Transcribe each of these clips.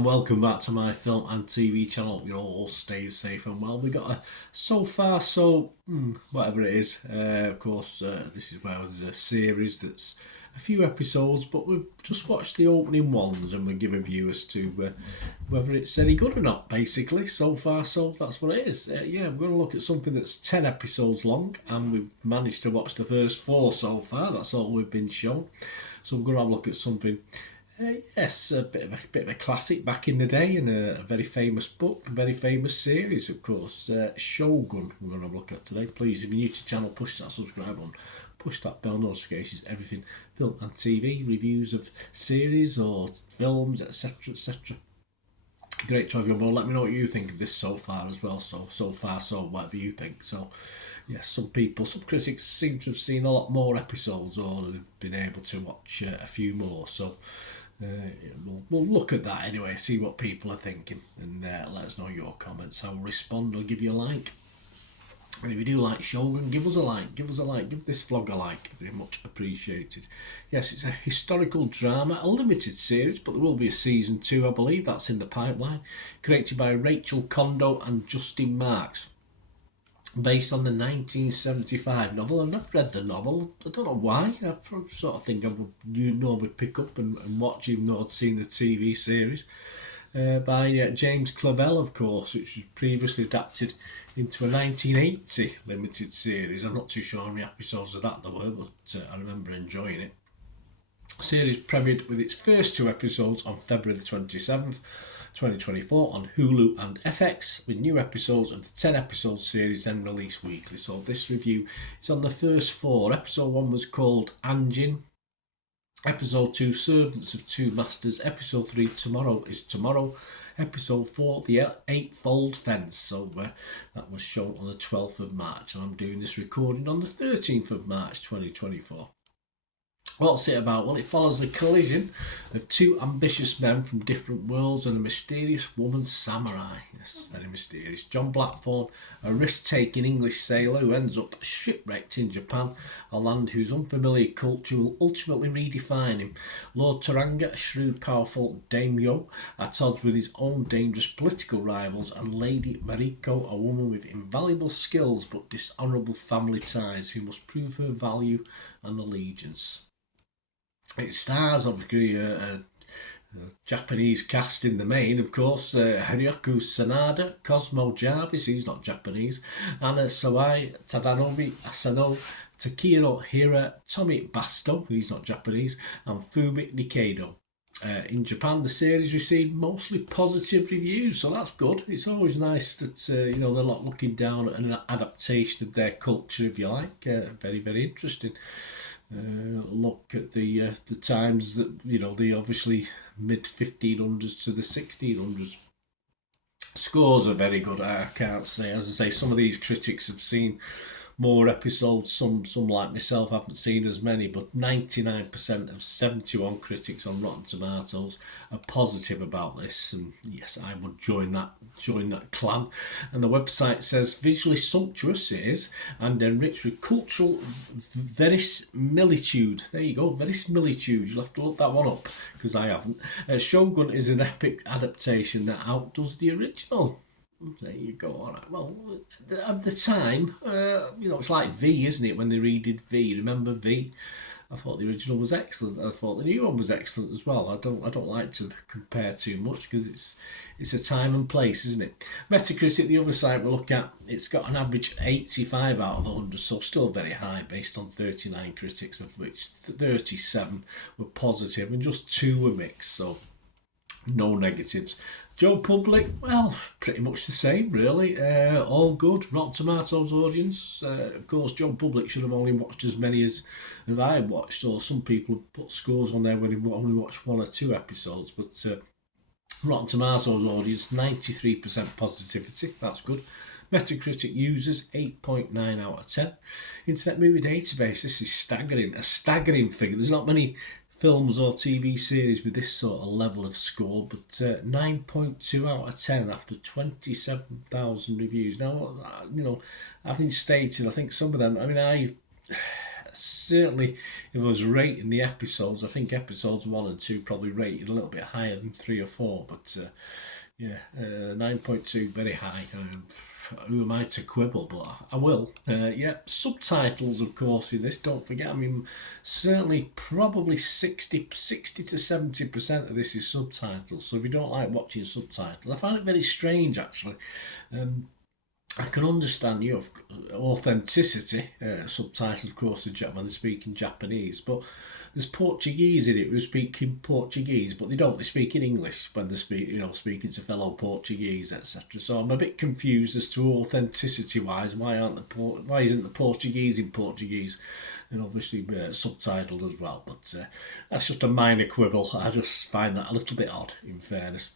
Welcome back to my film and TV channel. You're all staying safe and well. We got a so far so whatever it is. Of course, this is where there's a series that's a few episodes, but we've just watched the opening ones and we give a view as to whether it's any good or not. Basically, so far so that's what it is. Yeah, we're going to look at something that's 10 episodes long, and we've managed to watch the first 4 so far. That's all we've been shown. So we're going to have a look at something. Yes, a bit of a classic back in the day, and a very famous book, a very famous series, of course. Shogun, we're going to have a look at today. Please, if you're new to the channel, push that subscribe button, push that bell notifications, everything film and TV, reviews of series or films, etc., etc. Great to have you on board. Let me know what you think of this so far as well. So far, whatever you think. So, yes, some critics seem to have seen a lot more episodes, or they've been able to watch a few more. So, we'll look at that anyway, see what people are thinking, and let us know your comments. I'll respond or give you a like. And if you do like Shogun, give us a like, give this vlog a like, very much appreciated. Yes, it's a historical drama, a limited series, but there will be a season 2, I believe, that's in the pipeline, created by Rachel Kondo and Justin Marks, based on the 1975 novel. I've never read the novel, I don't know why. I sort of think I would pick up and watch, even though I'd seen the TV series, by James Clavell, of course, which was previously adapted into a 1980 limited series. I'm not too sure how many episodes of that there were, but I remember enjoying it. The series premiered with its first 2 episodes on February the 27th, 2024 on Hulu and FX, with new episodes of the 10 episode series then released weekly. So this review is on the first 4. Episode 1 was called Anjin. Episode 2, Servants of Two Masters. Episode 3, Tomorrow is Tomorrow. Episode 4, The Eightfold Fence. So that was shown on the 12th of March, and I'm doing this recording on the 13th of March 2024. What's it about? Well, it follows the collision of 2 ambitious men from different worlds and a mysterious woman samurai. Yes, very mysterious. John Blackthorne, a risk-taking English sailor who ends up shipwrecked in Japan, a land whose unfamiliar culture will ultimately redefine him. Lord Taranga, a shrewd, powerful daimyo, at odds with his own dangerous political rivals, and Lady Mariko, a woman with invaluable skills but dishonourable family ties, who must prove her value and allegiance. It stars, obviously, a Japanese cast in the main, of course. Hiroki Sanada, Cosmo Jarvis, he's not Japanese, Anna Sawai, Tadanobu Asano, Takiro Hira, Tommy Basto, he's not Japanese, and Fumi Nikaido. In Japan, the series received mostly positive reviews, so that's good. It's always nice that they're not looking down at an adaptation of their culture, if you like. Very, very interesting. Look at the times that, the obviously mid 1500s to the 1600s. Scores are very good. I can't say, as I say, some of these critics have seen more episodes, some like myself haven't seen as many, but 99% of 71 critics on Rotten Tomatoes are positive about this, and yes, I would join that clan. And the website says visually sumptuous it is, and enriched with cultural verisimilitude. There you go, verisimilitude. You'll have to look that one up, because I haven't. Shogun is an epic adaptation that outdoes the original. There you go. All right. Well, at the time, it's like V, isn't it? When they redid V, remember V? I thought the original was excellent. I thought the new one was excellent as well. I don't like to compare too much, because it's a time and place, isn't it? Metacritic, the other site we look at, it's got an average 85 out of 100, so still very high, based on 39 critics, of which 37 were positive and just 2 were mixed. So no negatives. Joe Public, well, pretty much the same, really. All good. Rotten Tomatoes audience. Of course, Joe Public should have only watched as many as I watched, or some people have put scores on there where they've only watched 1 or 2 episodes, but Rotten Tomatoes audience 93% positivity, that's good. Metacritic users 8.9 out of 10. Internet Movie Database, this is staggering, a staggering figure. There's not many films or TV series with this sort of level of score, but 9.2 out of 10 after 27,000 reviews. Now, having stated, I think some of them, I certainly, if I was rating the episodes, I think episodes 1 and 2 probably rated a little bit higher than 3 or 4, but 9.2, very high. Who am I to quibble, but I will. Subtitles, of course, in this, don't forget. Certainly probably 60 to 70% of this is subtitles, so if you don't like watching subtitles, I find it very strange, actually. I can understand authenticity, subtitles, of course, when they speak in Japanese, but there's Portuguese in it who speak in Portuguese, but they speak in English when they speaking to fellow Portuguese, etc. So I'm a bit confused as to authenticity-wise, why isn't the Portuguese in Portuguese, and obviously subtitled as well. But that's just a minor quibble. I just find that a little bit odd, in fairness.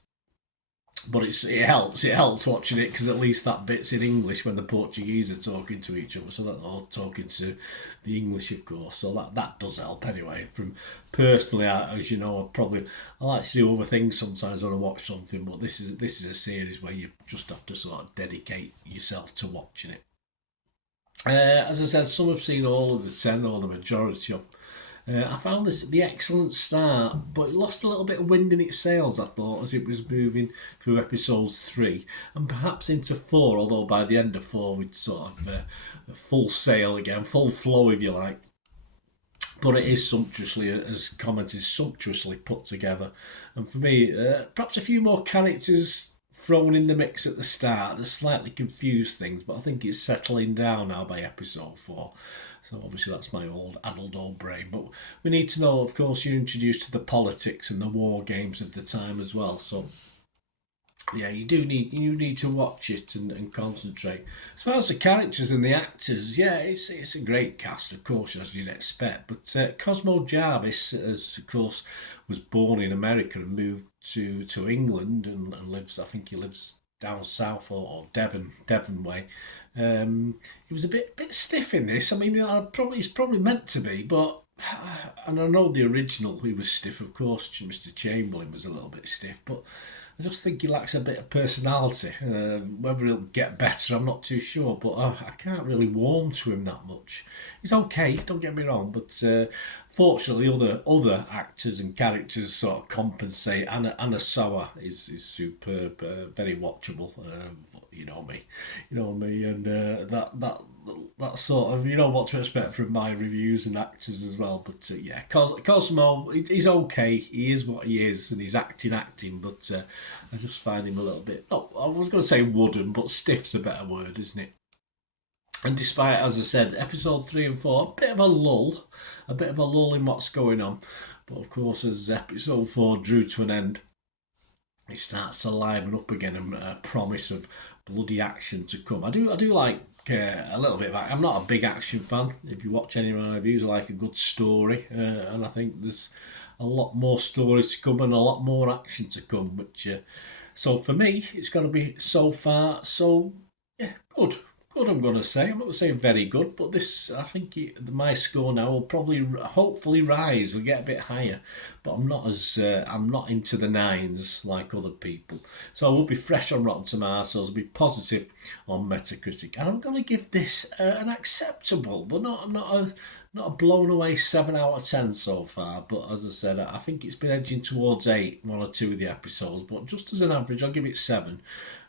But it helps watching it, because at least that bit's in English when the Portuguese are talking to each other, or talking to the English, of course, so that does help anyway. From personally, as you know, I like to do other things sometimes when I watch something, but this is a series where you just have to sort of dedicate yourself to watching it. As I said, some have seen all of the 10, or the majority of. I found this the excellent start, but it lost a little bit of wind in its sails, I thought, as it was moving through episodes 3 and perhaps into 4, although by the end of 4 we'd sort of full sail again, full flow if you like. But it is sumptuously, as commented, sumptuously put together. And for me, perhaps a few more characters thrown in the mix at the start that slightly confused things, but I think it's settling down now by episode 4. So obviously that's my old brain. But we need to know, of course, you're introduced to the politics and the war games of the time as well. So yeah, you need to watch it and concentrate. As far as the characters and the actors, yeah, it's a great cast, of course, as you'd expect. But Cosmo Jarvis, as of course, was born in America and moved to England and lives, I think he lives down south or Devon way. He was a bit stiff in this. He's probably meant to be, but and I know the original he was stiff, of course. Mr. Chamberlain was a little bit stiff, but I just think he lacks a bit of personality. Whether he'll get better, I'm not too sure, but I can't really warm to him that much. He's okay, don't get me wrong, but fortunately other actors and characters sort of compensate. Anna Sower is superb, very watchable. You know me, and that sort of, you know what to expect from my reviews and actors as well. But Cosmo, he's okay. He is what he is, and he's acting, but I just find him a little bit, I was going to say wooden, but stiff's a better word, isn't it? And despite, as I said, episode 3 and 4, a bit of a lull in what's going on. But of course, as episode 4 drew to an end, it starts to liven up again, and a promise of bloody action to come. I do like a little bit of action. I'm not a big action fan. If you watch any of my reviews, I like a good story, and I think there's a lot more stories to come and a lot more action to come. Which, so for me, it's going to be so far so good. Good, I'm going to say. I'm not going to say very good, but I think my score now will probably, hopefully, rise. Will get a bit higher, but I'm not into the 9s like other people. So I will be fresh on Rotten Tomatoes, I'll be positive on Metacritic, and I'm going to give this an acceptable, but not a blown away 7 out of 10 so far. But as I said, I think it's been edging towards 8, 1 or 2 of the episodes, but just as an average, I'll give it 7.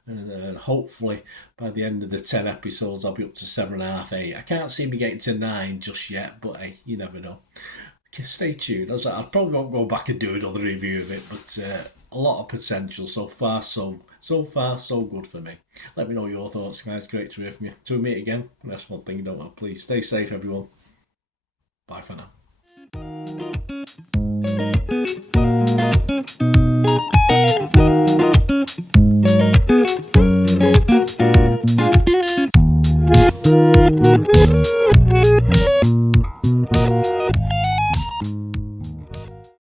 And hopefully by the end of the 10 episodes I'll be up to 7.5, 8. I can't see me getting to 9 just yet, but hey, you never know. Okay, stay tuned. I probably won't go back and do another review of it, but a lot of potential. So far so good for me. Let me know your thoughts, guys. Great to hear from you. Till we meet again, that's one thing you don't want. Please stay safe, everyone. Bye for now.